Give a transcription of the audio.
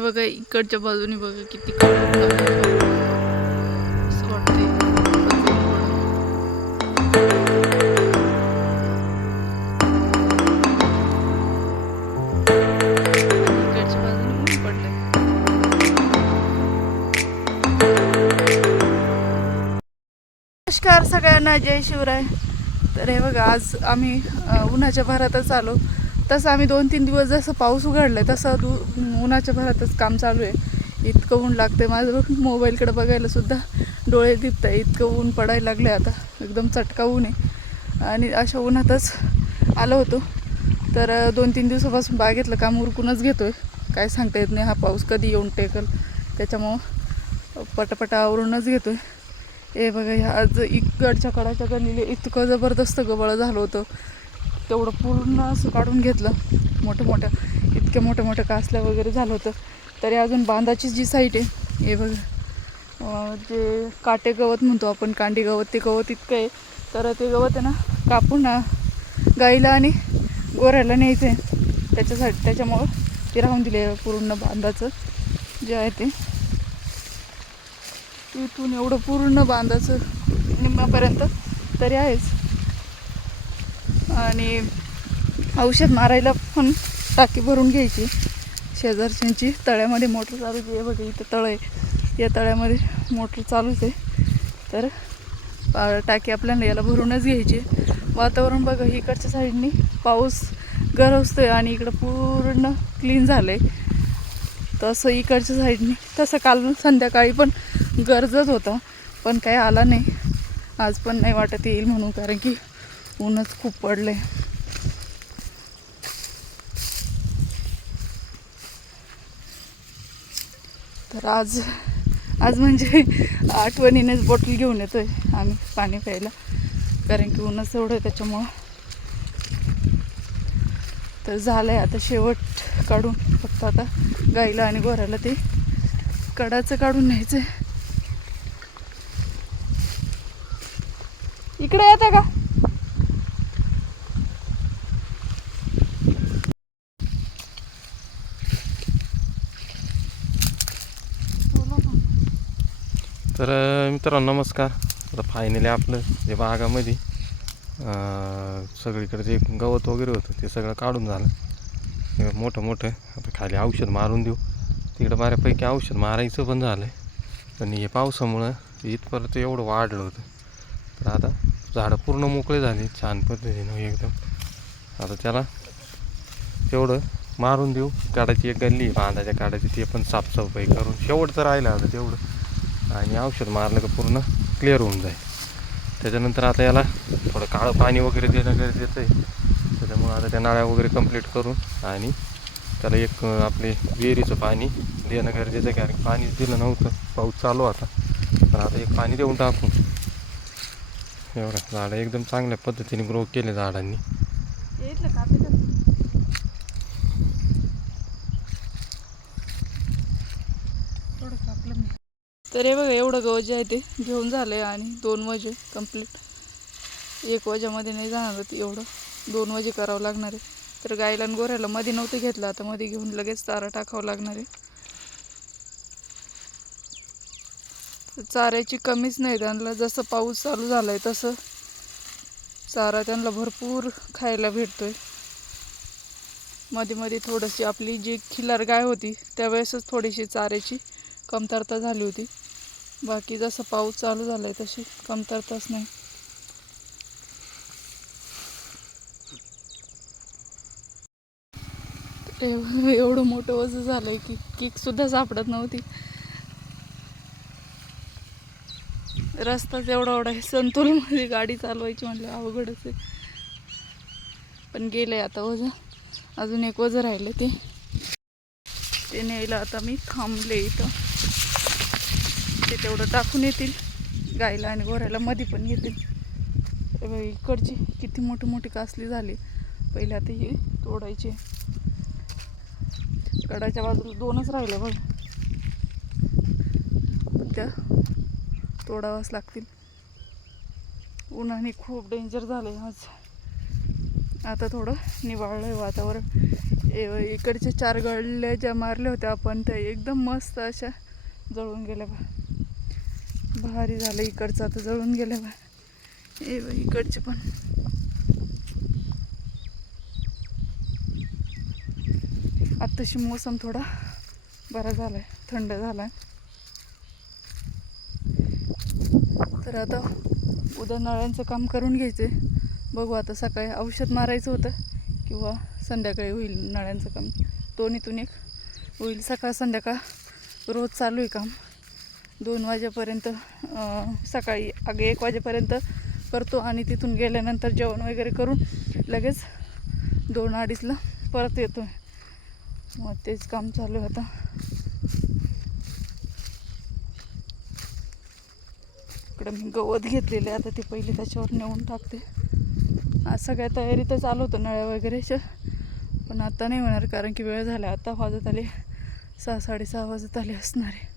बघा इकडच्या बाजूने बघा किती असं वाटतंय. इकडच्या बाजूने ऊन पडलंय. नमस्कार सगळ्यांना जय शिवराय. तर हे बघा आज आम्ही उन्हाच्या भरातच आलो. तसं आम्ही दोन तीन दिवस जसं पाऊस उघडलाय तसं दु उन्हाच्या भरातच काम चालू आहे. इतकं ऊन लागते माझं बघ मोबाईलकडे बघायला सुद्धा डोळे दिपत आहे इतकं ऊन पडायला लागलं आहे आता. एकदम चटका ऊन आहे. आणि अशा उन्हातच आलो होतो. तर दोन तीन दिवसापासून बागेतलं काम उरकूनच घेतो आहे काय सांगता येत नाही. हा पाऊस कधी येऊन टेकल. त्याच्यामुळं पटापटा आवरूनच आहे हे बघा ह्या आज इकडच्या कडाच्या गणीले इतकं जबरदस्त गबळ झालं होतं. तेवढं पूर्ण असं काढून घेतलं. मोठं मोठं. इतक्या मोठं मोठं कासल्या वगैरे झालं होतं. तरी अजून बांधाची जी साईट आहे हे बघा. जे काटे गवत म्हणतो आपण कांडी गवत ते गवत इतकं आहे. तर ते गवत आहे ना कापून गाईला आणि गोऱ्याला न्यायचं आहे त्याच्यासाठी त्याच्यामुळं ते राहून दिले पूर्ण बांधाचं जे आहे ते. इथून एवढं पूर्ण बांधाचं निम्म्यापर्यंत तरी आहेच. आणि औषध मारायला पण टाकी भरून घ्यायची. शेजारच्यांची तळ्यामध्ये मोटर चालूच आहे बघा इथं तळ आहे. या तळ्यामध्ये मोटर चालूच आहे तर पा- टाकी आपल्याला याला भरूनच घ्यायची. वातावरण बघा इकडच्या साईडनी पाऊस गरजतो आहे आणि इकडं पूर्ण क्लीन झालं आहे तसं इकडच्या साईडनी तसं काल संध्याकाळी पण गरजत होता. पण काही आला नाही. आज पण नाही वाटत येईल म्हणून कारण की ऊनच खूप पडलं आहे तर आज आज म्हणजे आठवणीनेच बॉटल घेऊन येतोय आम्ही पाणी प्यायला. कारण की ऊनच एवढं आहे त्याच्यामुळं. तर झालं आहे आता शेवट काढून. फक्त आता गाईला आणि गोऱ्याला ते कडाचं काढून न्यायचं इकडे येतं का? तर मित्रांनो नमस्कार. आता फायनली आपलं जे बागामध्ये सगळीकडे जे गवत वगैरे होतं ते सगळं काढून झालं. मोठं मोठं आता खाली औषध मारून देऊ. तिकडं बऱ्यापैकी औषध मारायचं पण झालं आहे पण हे पावसामुळं इथपर्यंत एवढं वाढलं होतं. तर आता झाडं पूर्ण मोकळे झाली छान पद्धतीनं एकदम. आता त्याला तेवढं मारून देऊ. काढायची एक गल्ली बांधाच्या काडाची ते पण साफसफाई करून. शेवट तर राहिलं आता तेवढं. आणि औषध मारलं का पूर्ण क्लिअर होऊन जाईल. त्याच्यानंतर आता याला थोडं काळं पाणी वगैरे देणं गरजेचं आहे. त्याच्यामुळं आता त्या नाळ्या वगैरे कंप्लीट करून आणि त्याला एक आपले विहिरीचं पाणी देणं गरजेचं आहे. कारण पाणीच दिलं नव्हतं. पाऊस चालू होता. तर आता एक पाणी देऊन टाकू. एवढं. झाडं एकदम चांगल्या पद्धतीने ग्रो केले झाडांनी येईल का आपल्याला? थोडं कापलं मी. तर हे बघा एवढं गवत जे आहे ते. घेऊन झालंय आणि दोन वजे कंप्लीट एक वजामध्ये नाही जाणार ते एवढं. दोन वजे करावं लागणार आहे. तर गायला आणि गोऱ्याला मध्ये नव्हतं घेतलं. आता मध्ये घेऊन लगेच चारा टाकावं लागणार आहे. चाऱ्याची कमीच नाही. त्यांना जसं पाऊस चालू झालाय तसं चारा त्यांना भरपूर खायला भेटतोय. मध्ये मध्ये थोडीशी आपली जी खिलार गाय होती त्यावेळेसच थोडीशी चाऱ्याची कमतरता झाली होती. बाकी जसं पाऊस चालू झालाय तशी कमतरताच नाही. एवढं मोठं वजन झालंय की किक सुद्धा सापडत नव्हती. रस्ताच एवढा एवढा आहे संतूरमध्ये गाडी चालवायची म्हटलं अवघडच आहे. पण गेलंय आता वजन. अजून एक वजन राहिलं ते. ते न्यायला आता मी थांबले इथं. ते तेवढं टाकून येतील. गायला आणि गोऱ्याला मध्ये पण येतील इकडची किती मोठी मोठी कासली झाली. पहिले आता ही तोडायची. कडाच्या बाजूला दोनच राहिले बघ. त्या तोडावाच लागतील. उन्हाने खूप डेंजर झालं आहे आज. आता थोडं निवाळलं आहे वातावरण. ए- इकडच्या चार गळल्या ज्या मारल्या होत्या आपण. त्या एकदम मस्त अशा जळून गेल्या बा भारी झालं इकडचं आता जळून गेलं बा ए बा, इकडचे पण. आत्ताशी मोसम थोडा बरा झालाय थंड झालाय. तर आता उद्या नळ्यांचं काम करून घ्यायचे बघू आता सकाळी औषध मारायचं होतं किंवा संध्याकाळी होईल नळ्यांचं काम. दोन्हीतून एक होईल. सकाळ संध्याकाळ रोज चालू आहे काम. दोन वाजेपर्यंत सकाळी अगे एक वाजेपर्यंत करतो आणि तिथून गेल्यानंतर जेवण वगैरे करून लगेच दोन अडीचला परत येतो मग तेच काम चालू आहे आता. इकडं मी गवत घेतलेले आता ते पहिले त्याच्यावर नेऊन टाकते. सगळ्या तयारी तर चालू होतं नळ्या वगैरेच्या. पण आता नाही होणार कारण की वेळ झाला. आता वाजत आले सहा साडेसहा वाजत आले असणार. आहे